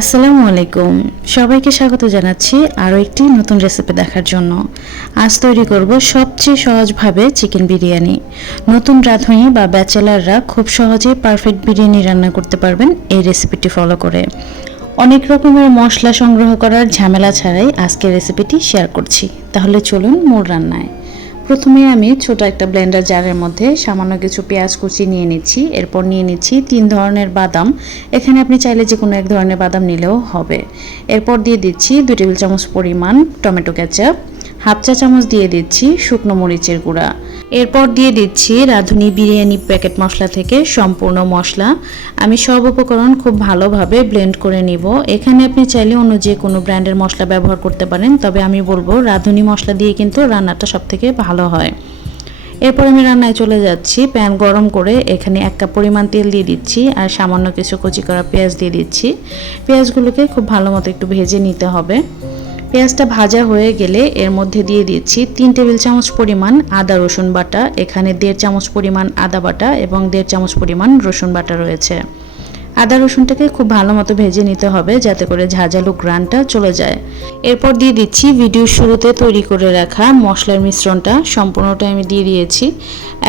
আসসালামু আলাইকুম। সবাইকে স্বাগত জানাচ্ছি আরও একটি নতুন রেসিপি দেখার জন্য। আজ তৈরি করব সবচেয়ে সহজভাবে চিকেন বিরিয়ানি। নতুন রাঁধুনি বা ব্যাচেলাররা খুব সহজে পারফেক্ট বিরিয়ানি রান্না করতে পারবেন এই রেসিপিটি ফলো করে। অনেক রকমের মশলা সংগ্রহ করার ঝামেলা ছাড়াই আজকের রেসিপিটি শেয়ার করছি। তাহলে চলুন মূল রান্নায়। প্রথমে আমি ছোট একটা ব্লেন্ডার জারের মধ্যে সামান্য কিছু পেঁয়াজ কুচি নিয়ে নিচ্ছি, এরপর নিয়ে নিচ্ছি তিন ধরনের বাদাম। এখানে আপনি চাইলে যে কোনো এক ধরনের বাদাম নিলেও হবে। এরপর দিয়ে দিচ্ছি দুই টেবিল চামচ পরিমাণ টমেটো কেচাপ, হাফ চা চামচ দিয়ে দিচ্ছি শুকনো মরিচের গুঁড়া। এরপর দিয়ে দিচ্ছি রাঁধুনি বিরিয়ানি প্যাকেট মশলা থেকে সম্পূর্ণ মশলা। আমি সব উপকরণ খুব ভালোভাবে ব্লেন্ড করে নিব। এখানে আপনি চাইলে অন্য যে কোনো ব্র্যান্ডের মশলা ব্যবহার করতে পারেন, তবে আমি বলব রাঁধুনি মশলা দিয়ে কিন্তু রান্নাটা সব থেকে ভালো হয়। এরপর আমি রান্নায় চলে যাচ্ছি, প্যান গরম করে এখানে এক কাপ পরিমাণ তেল দিয়ে দিচ্ছি আর সামান্য কিছু কচি করা পেঁয়াজ দিয়ে দিচ্ছি। পেঁয়াজগুলোকে খুব ভালো মতো একটু ভেজে নিতে হবে। পেঁয়াজটা ভাজা হয়ে গেলে এর মধ্যে দিয়ে দিচ্ছি তিন টেবিল চামচ পরিমাণ আদা, রসুন বাটা। এখানে দেড় চামচ পরিমাণ আদা বাটা এবং দেড় চামচ পরিমাণ রসুন বাটা রয়েছে। আদা রসুনটাকে খুব ভালো মতো ভেজে নিতে হবে যাতে করে ঝাঁঝালু গ্রানটা চলে যায়। এরপর দিয়ে দিচ্ছি ভিডিওর শুরুতে তৈরি করে রাখা মশলার মিশ্রণটা, সম্পূর্ণটা আমি দিয়ে দিয়েছি।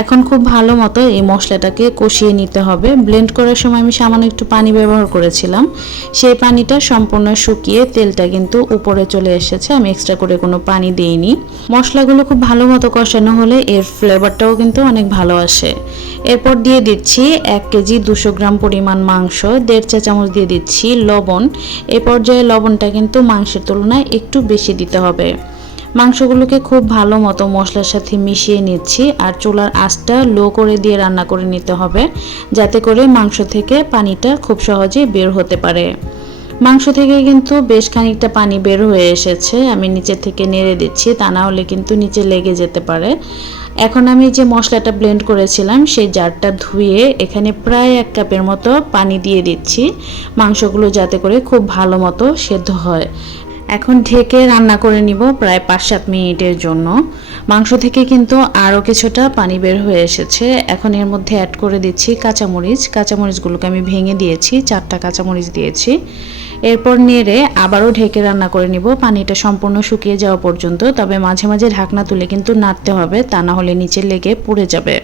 এখন খুব ভালো মতো এই মশলাটাকে কষিয়ে নিতে হবে। ব্লেন্ড করার সময় আমি সামান্য একটু পানি ব্যবহার করেছিলাম। সেই পানিটা সম্পূর্ণ শুকিয়ে তেলটা কিন্তু উপরে চলে এসেছে। আমি এক্সট্রা করে কোনো পানি দিইনি। মশলাগুলো খুব ভালো মতো কষানো হলে এর ফ্লেভারটাও কিন্তু অনেক ভালো আসে। এরপর দিয়ে দিচ্ছি এক কেজি দুশো গ্রাম পরিমাণ মাংস দেড় চা চামচ দিয়ে দিচ্ছি লবণ। এ পর্যায়ে লবণটা কিন্তু মাংসের তুলনায় একটু বেশি দিতে হবে। মাংসগুলোকে খুব ভালো মতো মশলার সাথে মিশিয়ে নিচ্ছি আর চুলার আঁচটা লো করে দিয়ে রান্না করে নিতে হবে, যাতে করে মাংস থেকে পানিটা খুব সহজে বের হতে পারে। মাংস থেকে কিন্তু বেশ খানিকটা পানি বের হয়ে এসেছে, আমি নিচে থেকে নেড়ে দিচ্ছি, তা না হলে কিন্তু নিচে লেগে যেতে পারে। এখন আমি যে মশলাটা ব্লেন্ড করেছিলাম, সেই জারটা ধুয়ে এখানে প্রায় এক কাপের মতো পানি দিয়ে দিচ্ছি। মাংসগুলো যাতে করে খুব ভালো মতো সেদ্ধ হয়। এখন ঢেকে রান্না করে নিব প্রায় পাঁচ সাত মিনিটের জন্য। মাংস থেকে কিন্তু আরও কিছুটা পানি বের হয়ে এসেছে। এখন এর মধ্যে অ্যাড করে দিচ্ছি কাঁচামরিচ। কাঁচামরিচগুলোকে আমি ভেঙে দিয়েছি, চারটা কাঁচামরিচ দিয়েছি। এরপর নেড়ে আবারও ঢেকে রান্না করে নিব। পানিটা সম্পূর্ণ শুকিয়ে যাওয়া পর্যন্ত, তবে মাঝে মাঝে ঢাকনা তুলে কিন্তু নাড়তে হবে, তা না হলে নিচে লেগে পুড়ে যাবে।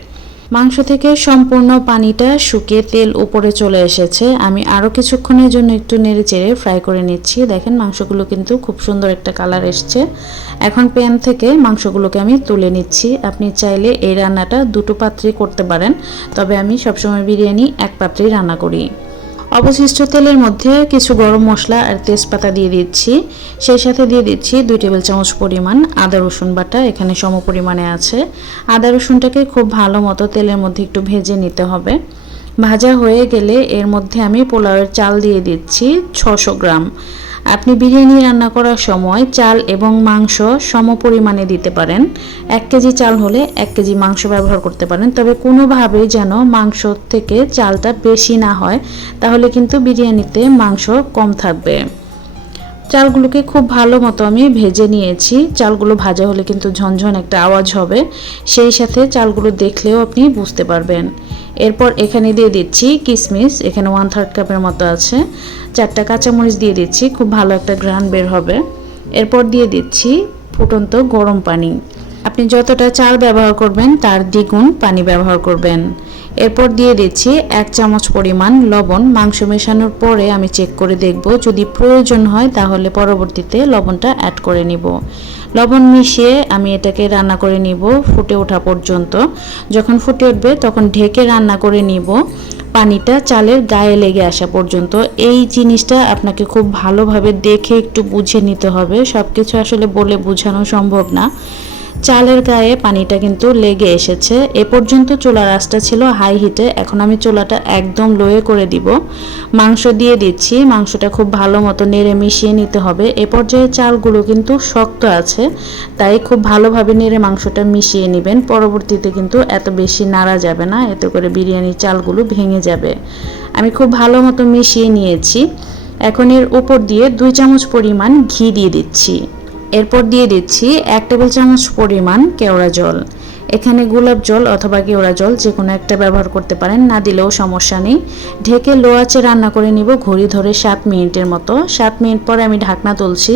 মাংস থেকে সম্পূর্ণ পানিটা শুকিয়ে তেল উপরে চলে এসেছে। আমি আরও কিছুক্ষণের জন্য একটু নেড়ে চেড়ে ফ্রাই করে নিচ্ছি। দেখেন মাংসগুলো কিন্তু খুব সুন্দর একটা কালার এসছে। এখন প্যান থেকে মাংসগুলোকে আমি তুলে নিচ্ছি। আপনি চাইলে এই রান্নাটা দুটো পাত্রে করতে পারেন, তবে আমি সবসময় বিরিয়ানি এক পাত্রেই রান্না করি। অবশিষ্ট তেলের মধ্যে কিছু গরম মশলা আর তেজপাতা দিয়ে দিচ্ছি। সেই সাথে দিয়ে দিচ্ছি দুই টেবিল চামচ পরিমাণ আদা, রসুন বাটা, এখানে সম পরিমাণে আছে। আদা, রসুনটাকে খুব ভালো মতো তেলের মধ্যে একটু ভেজে নিতে হবে। ভাজা হয়ে গেলে এর মধ্যে আমি পোলাওয়ের চাল দিয়ে দিচ্ছি ছশো গ্রাম। আপনি বিরিয়ানি রান্না করার সময় চাল এবং মাংস সম পরিমাণে দিতে পারেন। এক কেজি চাল হলে এক কেজি মাংস ব্যবহার করতে পারেন। তবে কোনোভাবেই যেন মাংস থেকে চালটা বেশি না হয়, তাহলে কিন্তু বিরিয়ানিতে মাংস কম থাকবে। চালগুলোকে খুব ভালো মতো আমি ভেজে নিয়েছি। চালগুলো ভাজা হলে কিন্তু ঝনঝন একটা আওয়াজ হবে। সেই সাথে চালগুলো দেখলেও আপনি বুঝতে পারবেন। এরপর এখানে দিয়ে দিচ্ছি কিশমিশ এখানে ওয়ান থার্ড কাপের মতো আছে। চারটা কাঁচামরিচ দিয়ে দিচ্ছি, খুব ভালো একটা ঘ্রাণ বের হবে। এরপর দিয়ে দিচ্ছি ফুটন্ত গরম পানি। আপনি যতটা চাল ব্যবহার করবেন, তার দ্বিগুণ পানি ব্যবহার করবেন। এরপর দিয়ে দিচ্ছি এক চামচ পরিমাণ লবণ। মাংস মেশানোর পরে আমি চেক করে দেখব। যদি প্রয়োজন হয়, তাহলে পরবর্তীতে লবণটা অ্যাড করে নিব। লবণ মিশিয়ে আমি এটাকে রান্না করে নিব ফুটে ওঠা পর্যন্ত। যখন ফুটে উঠবে, তখন ঢেকে রান্না করে নিব। পানিটা চালের গায়ে লেগে আসা পর্যন্ত। এই জিনিসটা আপনাকে খুব ভালোভাবে দেখে একটু বুঝে নিতে হবে। সব কিছু আসলে বলে বোঝানো সম্ভব না। চালের গায়ে পানিটা কিন্তু লেগে এসেছে। এ পর্যন্ত চুলার আঁচটা ছিল হাই হিটে এখন আমি চুলাটা একদম লোয়ে করে দিব। মাংস দিয়ে দিচ্ছি। মাংসটা খুব ভালো মতো নেড়ে মিশিয়ে নিতে হবে। এ পর্যায়ে চালগুলো কিন্তু শক্ত আছে, তাই খুব ভালোভাবে নেড়ে মাংসটা মিশিয়ে নেবেন। পরবর্তীতে কিন্তু এত বেশি নাড়া যাবে না, এতে করে বিরিয়ানির চালগুলো ভেঙে যাবে। আমি খুব ভালো মতো মিশিয়ে নিয়েছি। এখন এর উপর দিয়ে দুই চামচ পরিমাণ ঘি দিয়ে দিচ্ছি। এরপর দিয়ে দিচ্ছি এক টেবিল চামচ পরিমাণ কেওড়া জল। এখানে গোলাপ জল অথবা কেওড়া জল যে কোনো একটা ব্যবহার করতে পারেন, না দিলেও সমস্যা নেই। ঢেকে লো আঁচে রান্না করে নিব ঘড়ি ধরে সাত মিনিটের মতো। সাত মিনিট পরে আমি ঢাকনা তুলছি।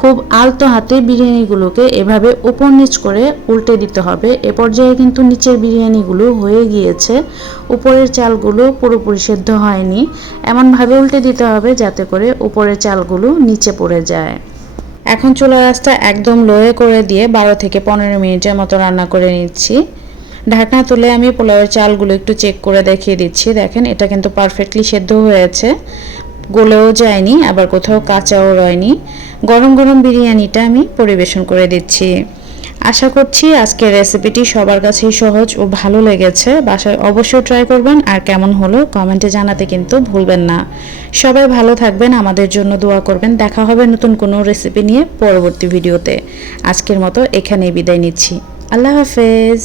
খুব আলতো হাতে বিরিয়ানিগুলোকে এভাবে উপর নিচ করে উল্টে দিতে হবে। এ পর্যায়ে কিন্তু নিচের বিরিয়ানিগুলো হয়ে গিয়েছে। উপরের চালগুলো পুরোপুরি সেদ্ধ হয়নি। এমনভাবে উল্টে দিতে হবে যাতে করে উপরের চালগুলো নিচে পড়ে যায়। এখন চুলার আঁচটা একদম লোয়ে করে দিয়ে বারো থেকে পনেরো মিনিটের মতো রান্না করে নিচ্ছি। ঢাকনা তুলে আমি পোলাওয়ের চালগুলো একটু চেক করে দেখিয়ে দিচ্ছি। দেখেন, এটা কিন্তু পারফেক্টলি সেদ্ধ হয়েছে। গলেও যায়নি, আবার কোথাও কাঁচাও রয়নি। গরম গরম বিরিয়ানিটা আমি পরিবেশন করে দিচ্ছি। আশা করছি আজকের রেসিপিটি সবার কাছেই সহজ ও ভালো লেগেছে। বাসায় অবশ্যই ট্রাই করবেন আর কেমন হলো কমেন্টে জানাতে কিন্তু ভুলবেন না। সবাই ভালো থাকবেন, আমাদের জন্য দোয়া করবেন। দেখা হবে নতুন কোনো রেসিপি নিয়ে পরবর্তী ভিডিওতে আজকের মতো এখানেই বিদায় নিচ্ছি। আল্লাহ হাফেজ।